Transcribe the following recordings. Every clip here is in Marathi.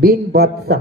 बिन बादचा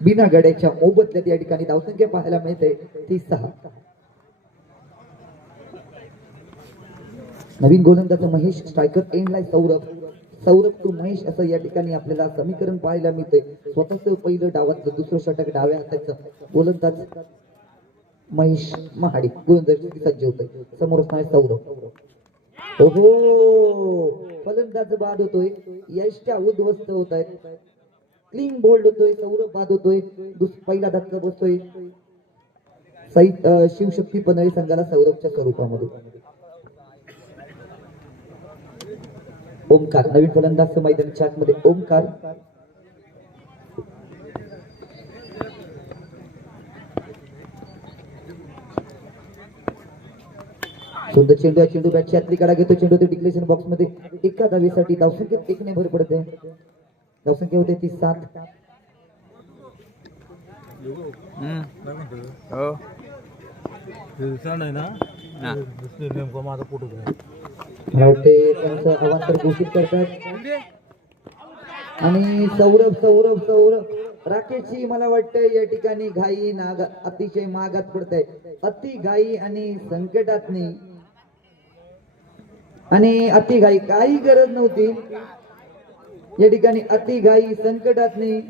बिना गड्याच्या मोबदल्यात या ठिकाणी धावसंख्या पाहायला मिळते ती सहा. नवीन गोलंदाज महेश स्ट्रायकर एंडला सौरभ. सौरभ टू महेश असं या ठिकाणी आपल्याला समीकरण पाहायला मिळते स्वतःच पहिलं डावाचं दुसरं षटक डाव्या हाताचं गोलंदाज महेश महाडे गोलंदाज सज्ज होते समोर असणार सौरभ. ओहो! फलंदाज बाद होतोय यशच्या उद्ध्वस्त होत आहेत क्लीन बोल्ड होतोय सौरभ बाद होतोय. दुस- पहिला धक्का बसतोय. सहित शिवशक्ती पनळी संघाला सौरभच्या स्वरूपामध्ये. ओमकार नवीन फलंदाज मैदान आतमध्ये मध्ये ओमकार. सुंदर चेंडू आहे? चेंडू बॅटची आतली कडा घेतो चेंडू ते डिक्लेशन बॉक्समध्ये. एका धावीसाठी धावसंख्येत एक ने भर पडते. धावसंख्या होते ती सात. हो. त्यांचं अवांतर घोषित करतात. आणि सौरभ सौरभ सौरभ. राकेशची मला वाटतं या ठिकाणी घाई नाग अतिशय मागात पडत आहे अति घाई आणि संकटातनी आणि अति घाई काही गरज नव्हती. या ठिकाणी अति घाई नाही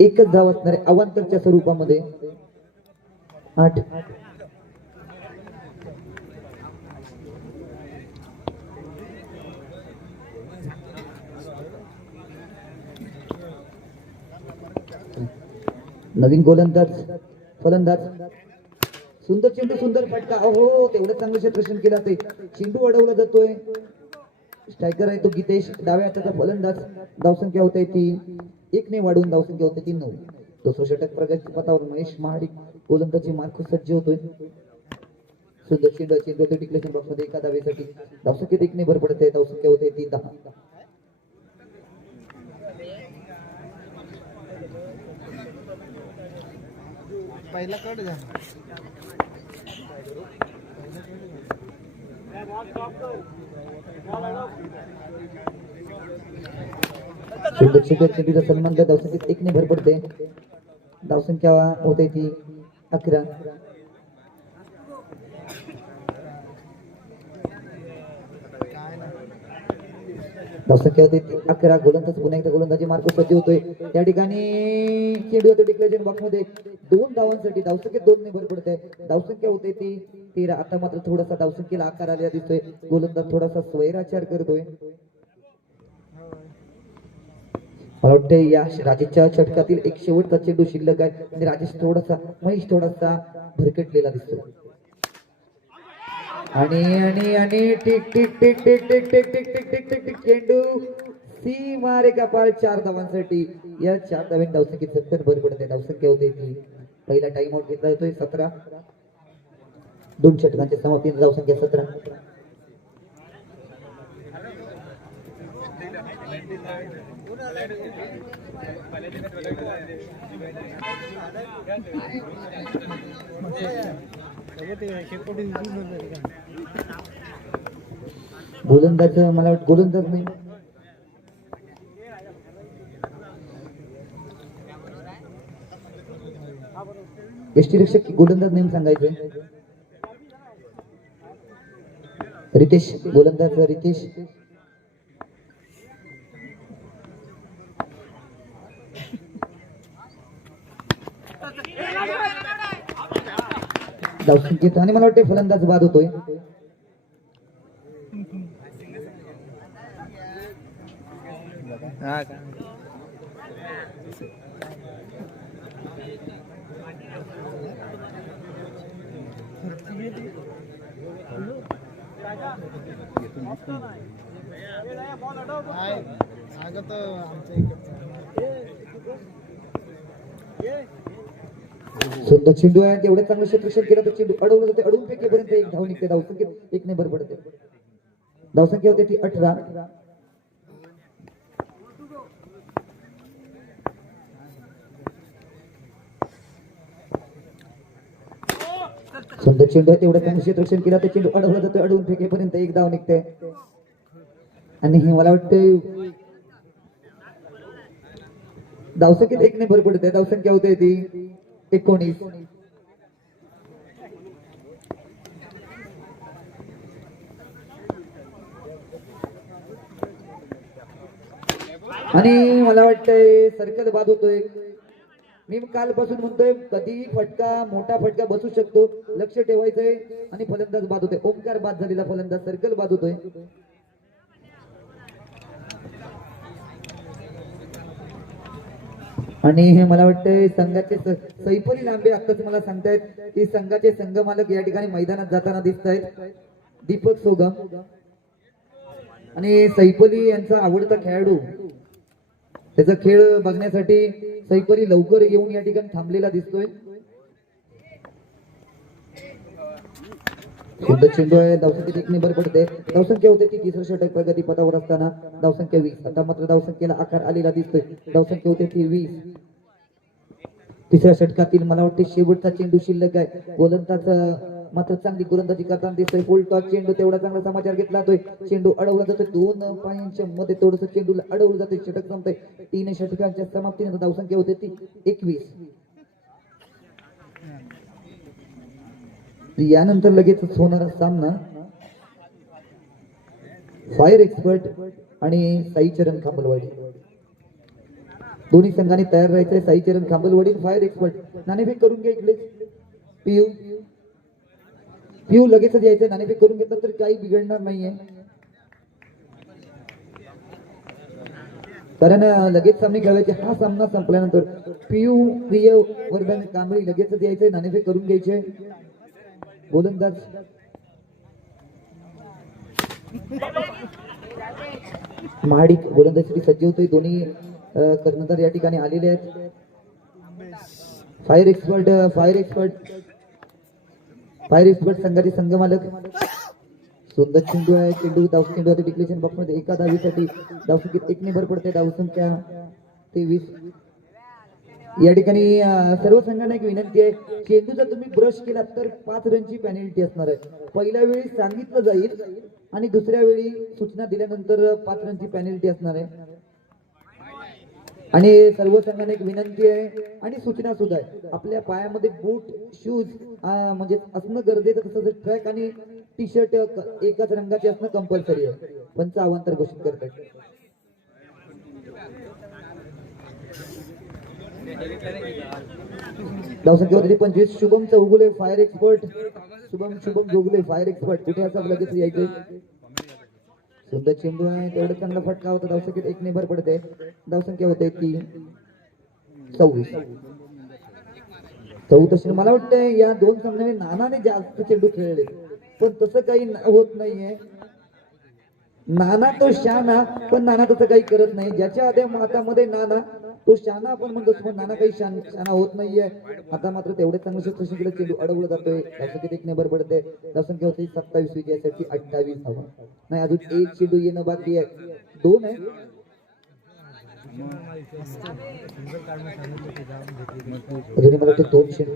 एकच धाव असणार आहे अवांतरच्या स्वरूपामध्ये. आठ. नवीन गोलंदाज फलंदाज. सुंदर चेंडू सुंदर फटका. अहो तेवढं चांगलं क्षेत्रक्षण केलं ते. चेंडू अडवला जातोय स्ट्रायकर आहे तो गीतेश. डाव्या हाताचा फलंदाज. धावसंख्या होते ती एक ने वाढून धावसंख्या होते ती नऊ. दुसरं षटक प्रगती पथावर महेश महाडिक. गोलंदाजी मार्क सज्ज होतोय. सुंदर चेंडू चेंडू होते डिक्लेशन बॉक्समध्ये एका दावेसाठी धावसंख्येत एक ने भर पडते. धावसंख्या होते ती दहा. पहिला कट द्या चेंडूचा सन्मान धावसंख्येत एक ने भर पडते धावसंख्या होते ती अकरा। होते अकरा गोलंदाज पुन्हा एकदा गोलंदाजी मार्ग सज्ज होतोय. त्या ठिकाणी चेंडू होतो बॉक्समध्ये. दोन धावांसाठी धावसंख्या दोन ने भर पडते धावसंख्या होते ती तेरा. आता मात्र थोडासा धावसंख्येला आकार आलेला दिसतोय. गोलंदाज थोडासा स्वैराचार करतोय. मला वाटतं या राजेशच्या षटकातील एक शेवटचा चेंडू शिल्लक आहे. आणि राजेश थोडासा महेश थोडासा भरकटलेला दिसतोय. आणि आणि आणि tick tick tick tick tick tick tick tick tick tick tick चेंडू सी मारे का पार चार धावांसाठी या चार धाव्यात धावसंख्येत सत्तर भर पडते धावसंख्या होते ती पहिला टाइम आउट घेतला जातोय सतरा दोन षटकांच्या समाप्तीने धावसंख्या सतरा गोलंदाज मला वाटतं गोलंदाज नाही. यष्टीरक्षक गोलंदाज नेम सांगायचंय? रितेश गोलंदाज रितेश. धावसंख्येत आणि मला वाटते फलंदाज बाद होतोय हा आमच्या सुंदर चेंडू आहे एवढं चांगलं क्षेत्रक्षण केलं तर चेंडू अडवलं जाते अडवून फेकेपर्यंत एक धाव निघते धावसंख्या एक नंबर भर पडते. धावसंख्या होते ती अठरा. सुंदर चेंडू आहे तेवढं चांगलं क्षेत्रक्षण केलं तर चेंडू अडवलं जातं अडवून फेकेपर्यंत एक धाव निघते. आणि हे मला वाटतं धावसंख्येत एक नंबर भर पडते धावसंख्या होते ती. एकोणीस. आणि मला वाटतंय सर्कल बाद होतोय. मी कालपासून म्हणतोय कधीही फटका मोठा फटका बसू शकतो लक्ष ठेवायचंय आणि फलंदाज बाद होतोय. ओंकार बाद झालेला फलंदाज सर्कल बाद होतोय. आणि हे मला वाटतंय संघाचे स- सैफली लांबे आत्ताच मला सांगतायत की संघाचे संघ मालक या ठिकाणी मैदानात जाताना दिसत आहेत दीपक सोगम आणि सैफली यांचा आवडता खेळाडू. त्याचा खेळ बघण्यासाठी सैफली लवकर येऊन या ठिकाणी थांबलेला दिसतोय. चेंडू आहे. धावसंख्येत एक निबर पडते. धावसंख्या होते ती तिसरं षटक प्रगती पदावर असताना. धावसंख्या वीस. आता मात्र धावसंख्येला आकार आलेला दिसतोय. धावसंख्या होते ती वीस. तिसऱ्या षटकातील मला वाटते शेवटचा चेंडू शिल्लक आहे. गोलंदाज मात्र चांगली गोलंदाजी करताना दिसतोय. फुल टॉस चेंडू तेवढा चांगला समाचार घेतला जातोय चेंडू अडवला जातोय. दोन पायांच्या मध्ये थोडस चेंडूला अडवलं जातोय. षटक संपतंय. तीन षटकांच्या समाप्तीनंतर धावसंख्या होते ती एकवीस. यानंतर लगेचच होणारा सामना फायर एक्सपर्ट आणि साईचरण खांबलवाडी. दोन्ही संघाने तयार राहायचंय. Saicharan Khambalwadi fire expert. नाणेफेक करून घ्या इकडे पियू. पियू लगेचच यायचंय. नाणेफेक करून घेतलं तर काही बिघडणार नाहीये. कारण लगेच सामने खेळायचे. हा सामना संपल्यानंतर पियू प्रिय वर्धन कांबळी लगेचच यायचंय. नाणेफेक करून घ्यायचे. गोलंदाज. महाडिक गोलंदाजीसाठी सज्ज होतोय. दोन्ही कर्णधार या ठिकाणी आलेले आहेत. Fire expert fire expert fire expert संघाचे संघ मालक. सुंदर चेंडू आहे. चेंडू धाव चेंडू आहे डिक्लेशन बॉक्समध्ये एका धावीसाठी धावसंख्येत एक निभर पडते धावसंख्या तेवीस. या ठिकाणी सर्व संघांना एक विनंती आहे चेंडू जर तुम्ही ब्रश केला तर पाच रनची पॅनल्टी असणार आहे. पहिल्या वेळी सांगितलं जाईल आणि दुसऱ्या वेळी सूचना दिल्यानंतर पाच रनची पॅनल्टी असणार आहे. आणि सर्व संघांना एक विनंती आहे आणि सूचना सुद्धा आहे. आपल्या पायामध्ये बूट शूज म्हणजे असणं गरजेचं तसं ट्रॅक आणि टी शर्ट एकाच रंगाचे असणं कंपल्सरी आहे. पंचावंतर घोषित करतात धावसंख्या होती पंचवीस. Shubham Chougule fire expert Shubham Shubham Jogle fire expert कुठे असा लगेच यायचे सुंदर चेंडू आहे. तेवढं चांगला फटका होता. धावसंख्येत एक निभर पडते. धावसंख्या होते? ती सव्वीस. चौथं मला वाटतं या दोन सामन्याने नानाने जास्त चेंडू खेळले. पण तसं काही होत नाहीये. नाना तो शाना पण नाना तसं काही करत नाही. ज्याच्या आधी हातामध्ये नाना तो शाना आपण म्हणतो पण नाना काही शान शाना होत नाहीये. आता मात्र तेवढे चांगले क्षेत्र शिकलं चेंडू अडवलं जातोय. धावसंख्येत एक नंबर पडते. धावसंख्या होती सत्तावीस विजयासाठी अठ्ठावीस धावा नाही अजून एक चेंडू येणं बाकी आहे. दोन आहे. अजून मला वाटतं दोन चेंडू.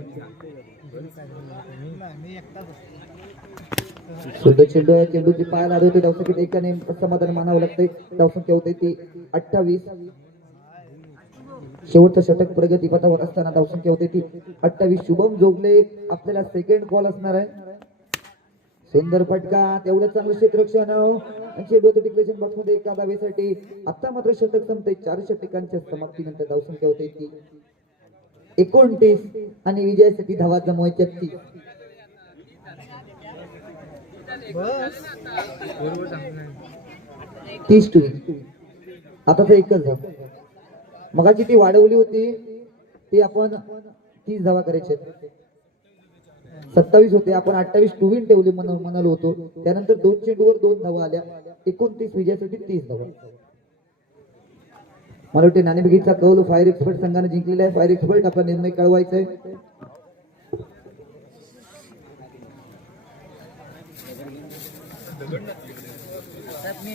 मी चेंडू आहे. चेंडूची पायाला आले होते धावसंख्येत एकाने समाधान मानावं लागतंय. धावसंख्या होते ती अठ्ठावीस. शेवटचं षटक प्रगती पथावर असताना धावसंख्या होते ती. अठ्ठावीस शुभम जोगले आपल्याला सेकंड कॉल असणार आहे. सुंदर फटका तेवढं चांगलं क्षेत्ररक्षण. आणि होते डिक्लेशन बॉक्समध्ये एका धावेसाठी आता मात्र षटक संपते चार षटकांच्या समाप्तीनंतर धावसंख्या होते ती. एकोणतीस आणि विजयासाठी धावा जमवायच्या तीस. बस. तीस टू आता तर एकच धाव मगाची ती वाढवली होती ती आपण तीस धावा करायची सत्तावीस होते आपण अठ्ठावीस टू विन ठेवली म्हणालो होतो. त्यानंतर दोन चेंडूवर दोन धावा आल्या. एकोणतीस विजयासाठी तीस धावा. मला वाटते नाणेबेगीचा कौल फायर एक्सपर्ट संघाने जिंकलेला आहे. फायर एक्सपर्ट आपला निर्णय कळवायचा आहे. मी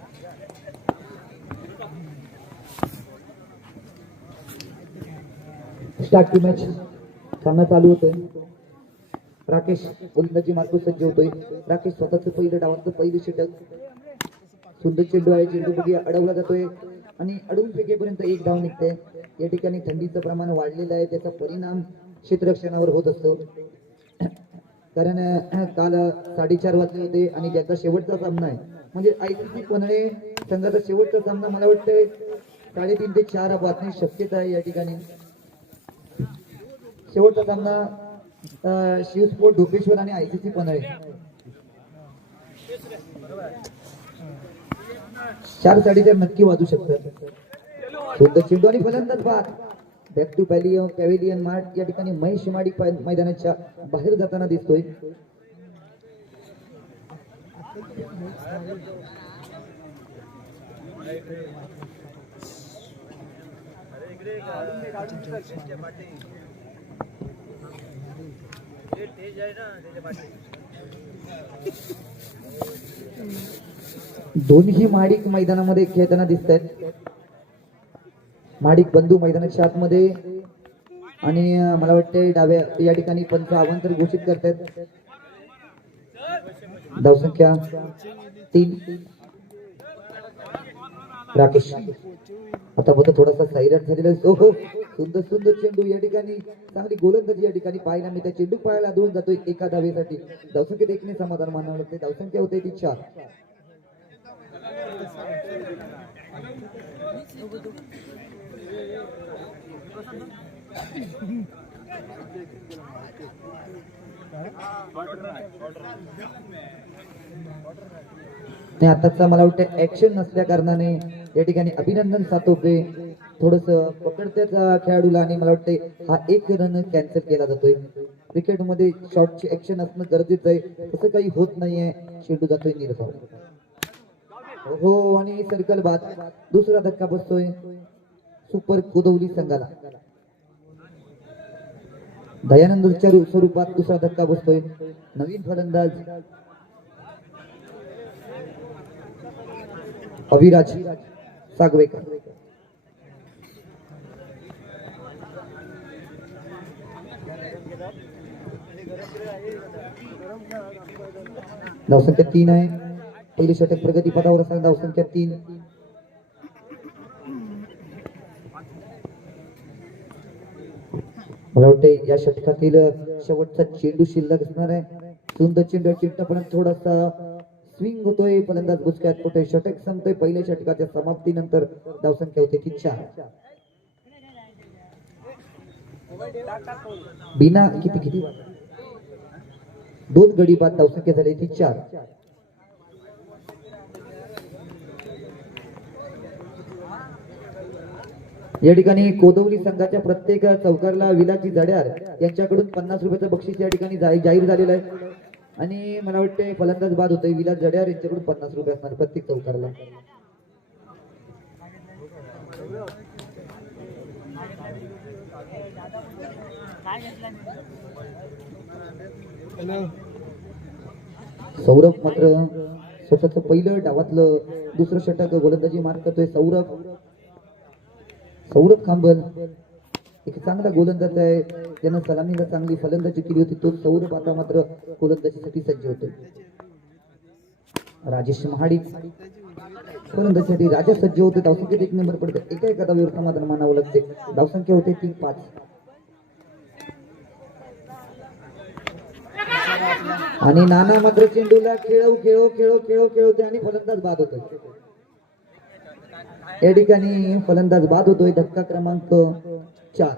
स्टार्ट टू मॅच सामना चालू होतोय. राकेश गोलंदाजी मार्ग सज्ज होतोय. राकेश स्वतःच पहिलं डावांचं पहिलं षटक. सुंदर चेंडू आहे. चेंडू बघूया. अडवला जातोय. आणि अडवून फेकेपर्यंत एक डाव निघते. या ठिकाणी थंडीचं प्रमाण वाढलेलं आहे. त्याचा परिणाम क्षेत्ररक्षणावर होत असतो. कारण काल साडेचार वाजले होते आणि ज्याचा शेवटचा सामना आहे. म्हणजे आय सी सी पनळे संघाचा शेवटचा सामना मला वाटतंय साडेतीन ते चार वाचण्याची शक्यता आहे या ठिकाणी. शेवटचा सामना अं, शिवस्पोर्ट ढोकेश्वर आणि आयसीसी पनळे चार साडेचार नक्की वाजू शकतात. सुंदर चेंडू आणि फलंदाज बाद. बॅक टू पॅलियम पॅव्हिलियन मार्ट या ठिकाणी महेश माडी मैदानाच्या बाहेर जाताना दिसतोय. दोन्ही माडिक मैदानामध्ये खेळताना दिसत आहेत माडिक बंधू मैदानाच्या आतमध्ये आणि मला वाटते डाव्या या ठिकाणी पंच आवांतर घोषित करतायत. धावसंख्या तीन. राकेश आता बघा थोडासा सायरट झालेला आहे. सुंदर सुंदर चेंडू या ठिकाणी. चांगली गोलंदाजी या ठिकाणी पाहायला मी त्या चेंडू पाहायला धुवून जातोय एका धावेसाठी. धावसंख्येत एकने समाधान मानावं लागते धावसंख्या होते ती चार. नाही आताचा मला वाटतं ऍक्शन नसल्या कारणाने या ठिकाणी अभिनंदन सातोपे थोडस पकडत्या खेळाडूला आणि मला वाटते हा एक रन कॅन्सल केला जातोय. क्रिकेटमध्ये शॉटची ऍक्शन असणं गरजेचं आहे. तसं काही होत नाहीये. चेंडू जातोय निर्धाव हो आणि सर्कल बाद. दुसरा धक्का बसतोय. सुपर गोदवली संघाला. दयानंदच्या स्वरूपात दुसरा धक्का बसतोय. नवीन फलंदाज. अविराज. सागवेकर धावसंख्या तीन आहे. पहिली षटक प्रगती पदावर असताना धावसंख्या तीन. मला वाटते या षटकातील शेवटचा चेंडू शिल्लक असणार आहे. सुंदर चेंडू चेंडू थोडासा स्विंग होतोय फलंदाज बुचक्यात कुठे षटक संपतोय पहिल्या षटकाच्या समाप्तीनंतर धावसंख्या होते ती चार बिना किती किती? दोन गडी बाद धावसंख्या झाली ती चार या ठिकाणी कोदवली संघाच्या प्रत्येक चौकारला विलाची जड्यार यांच्याकडून पन्नास रुपयाचं बक्षीस या ठिकाणी जाहीर झालेलं आहे. आणि मला वाटते फलंदाज बाद होतोय. विलास जड्यार यांच्याकडून पन्नास रुपये असणार प्रत्येक चौकारला. सौरभ मात्र स्वतःच पहिलं डावातलं दुसरं षटक गोलंदाजी मार करतोय सौरभ. सौरभ खांबल. एक चांगला गोलंदाज आहे. त्यानं सलामीला चांगली फलंदाजी केली होती तो सौरभ आता मात्र गोलंदाजीसाठी सज्ज होतोय राजेश महाडिक फलंदाजीसाठी राजा सज्ज होते. धावसंख्येत एक नंबर पडते. एका एका धावेवर समाधान मानावं लागते. धावसंख्या होते तीन पाच. आणि नाना मात्र चेंडूला खेळव खेळव खेळव खेळव खेळवते आणि फलंदाज बाद होतोय या ठिकाणी फलंदाज बाद होतोय. धक्का क्रमांक चार.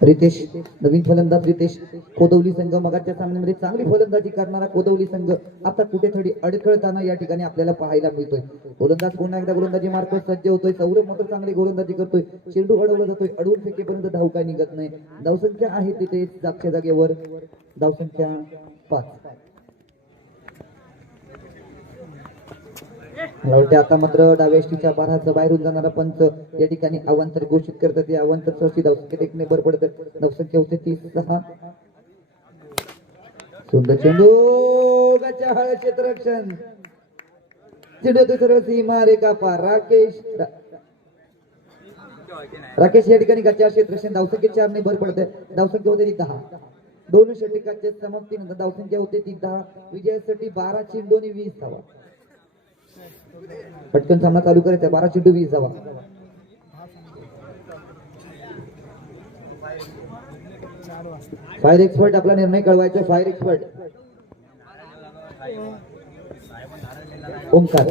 रितेश नवीन फलंदाज रितेश. कोदवली संघ मगाच्या सामन्यामध्ये चांगली फलंदाजी करणारा कोदवली संघ आता कुठेतरी अडखळताना या ठिकाणी आपल्याला पाहायला मिळतोय. गोलंदाज पुन्हा एकदा गोलंदाजी मार्फत सज्ज होतोय सौरभ मात्र चांगली गोलंदाजी करतोय. चेंडू अडवला जातोय अडवून फेकेपर्यंत धाव काय निघत नाही. धावसंख्या आहे तिथे जागच्या जागेवर. धावसंख्या पाच. मला आता मात्र डाव्या बाराचा बाहेरून जाणारा पंच या ठिकाणी अवंतर घोषित करतात. या अवांतर सरशी धावसंख्येत एक भर पडतात धावसंख्या होते तीस सहा. सुंदर चेंडू हळ क्षेत्ररक्षण चेंडू दुसरं सीमा रेखा पार राकेश राकेश या ठिकाणी गच्च्या क्षेत्ररक्षण धावसंख्येत चारने भर पडते. धावसंख्या होते ती दहा. दोन षटकाच्या समाप्तीनंतर धावसंख्या होते ती दहा. विजयासाठी बारा चेंडू आणि वीस धावा. पटकन सामना चालू करायचा. बारा चेंडू वीस धावा फायर एक्सपर्ट आपला निर्णय कळवायचा. Fire expert. ओंकार.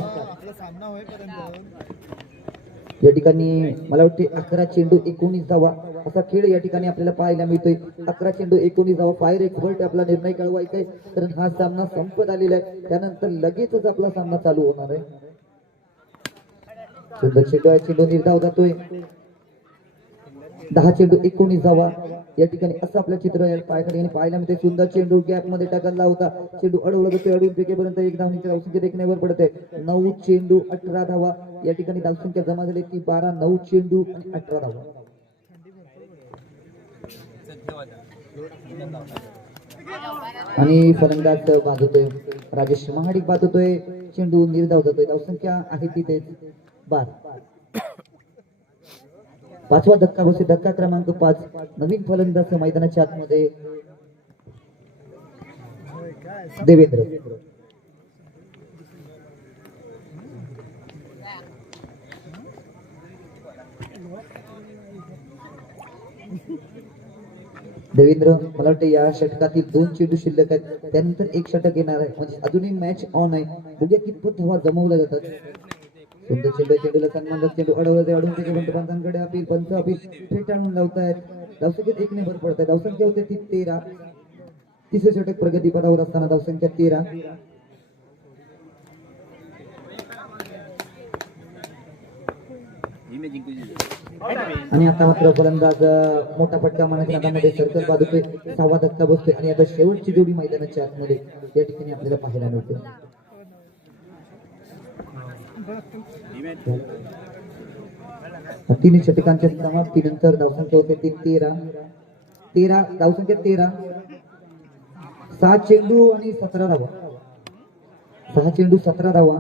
या ठिकाणी मला वाटते अकरा चेंडू एकोणीस धावा असा खेळ या ठिकाणी आपल्याला पाहायला मिळतोय. अकरा चेंडू एकोणीस धावा फायर एक्सपर्ट आपला निर्णय कळवायचा आहे. कारण हा सामना संपत आलेला आहे. त्यानंतर लगेचच आपला सामना चालू होणार आहे. सुंदर चेंडू आहे चेंडू निर्धाव जातोय. दहा चेंडू एकोणीस धावा. या ठिकाणी असं आपलं चित्र या पाहायला मिळते सुंदर चेंडू गॅपमध्ये टाकला होता. चेंडू अडवला जातोय. अडवून फेकेपर्यंत एक धावणीची धावसंख्या एक नेवर पडते नऊ चेंडू अठरा धावा. या ठिकाणी धावसंख्या जमा झाली ती बारा नऊ चेंडू आणि अठरा धावा. आणि फलंदाज बांधतोय राजेश महाडिक बांधतोय चेंडू निर्धाव जातोय. धावसंख्या आहे तिथेच. बार पाचवा धक्का बसते धक्का क्रमांक पाच. नवीन फलंदाज मैदानाच्या आतमध्ये देवेंद्र. देवेंद्र मला वाटतं या षटकातील दोन चेंडू शिल्लक आहेत. त्यानंतर एक षटक येणार आहे. म्हणजे अजूनही मॅच ऑन आहे. बघूया कितपत धावा जमवल्या जातात. सुंदर चेंडू आहे, चेंडूला सन्मान चेंडू अडवला अडून ते पंत पंचांकडे अपील पंच अपील फेटाळून आणून लावतायत. धावसंख्येत एक ने भर पडत आहे धावसंख्या होते ती तेरा. तिसरे षटक प्रगती पदावर असताना धावसंख्या तेरा. आणि आता मात्र फलंदाज मोठा फटका मारण्याच्या नादामध्ये सर्कल बाजूचे सहावा धक्का बसतोय. आणि आता शेवटची जोडी मैदानाच्या आतमध्ये या ठिकाणी आपल्याला पाहायला मिळते. तीन षटकांच्या समाप्तीनंतर धावसंख्या होते तीन तेरा. तेरा धावसंख्या तेरा. सहा चेंडू आणि सतरा धावा. सहा चेंडू सतरा धावा.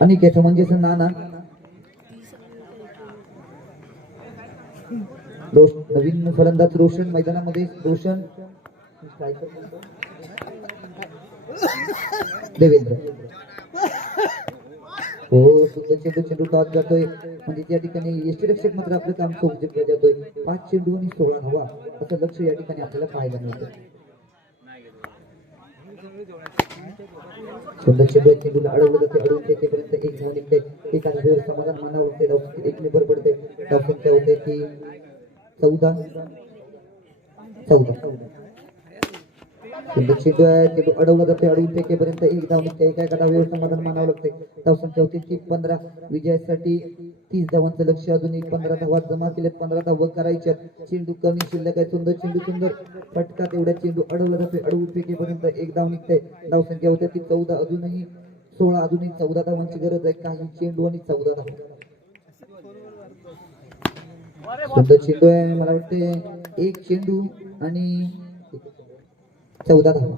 आणि त्याचं म्हणजे असं नाना. रोश नवीन फलंदाज रोशन मैदानामध्ये. रोशन. देवेंद्र. हो सुंदर चेंडू चेंडू टॉस जातोय. म्हणजे त्या ठिकाणी यष्टीरक्षक मात्र आपलं काम सोबत बजावतोय पाच चेंडू आणि सोळा हवा असं लक्ष या ठिकाणी आपल्याला पाहायला मिळतं. सुंदर चेंडू आहे, चेंडूला अडवलं जाते अडवून फेकेपर्यंत एक धाव निघते. एका धावेवर समाधान मानावं लागते धावसंख्या एक निभर पडते धावसंख्या होते ती चौदा. चौदा. सुंदर चेंडू आहे ते अडवलं जाते अडवून फेकेपर्यंत एक धाव निघते एका एका धावेवर समाधान मानावं लागते धावसंख्या होती ती पंधरा. विजयासाठी तीस धावांचं लक्ष अजून एक पंधरा धावा जमा केल्यात पंधरा धावा करायच्या चेंडू कमी शिल्लक आहे सुंदर चेंडू सुंदर. फटका तेवढ्या चेंडू अडवला जातोय अडवून फेकेपर्यंत एक धाव निघते धावसंख्या होते ती चौदा अजूनही सोळा अजूनही चौदा धावांची गरज आहे. काही चेंडू आणि चौदा धावा. सुंदर चेंडू आहे मला वाटते एक चेंडू आणि चौदा धावा.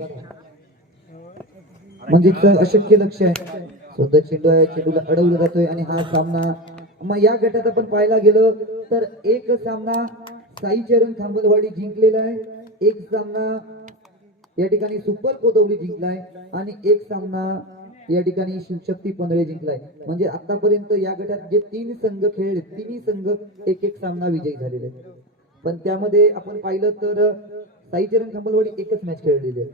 म्हणजे अशक्य लक्ष आहे. सुंदर चेंडू आहे चेंडूला अडवलं जातोय आणि हा सामना मग या गटात आपण पाहायला गेलो तर एक सामना साई चरण खांबलवाडी जिंकलेला आहे. एक सामना या ठिकाणी सुपर कोदवली जिंकलाय आणि एक सामना या ठिकाणी शिवशक्ती पंधळे जिंकलाय म्हणजे आतापर्यंत या गटात जे तीन संघ खेळले तिन्ही संघ एक एक सामना विजयी झालेले आहेत. पण त्यामध्ये आपण पाहिलं तर साईचरण खंबलवाडी एकच मॅच खेळलेली आहे.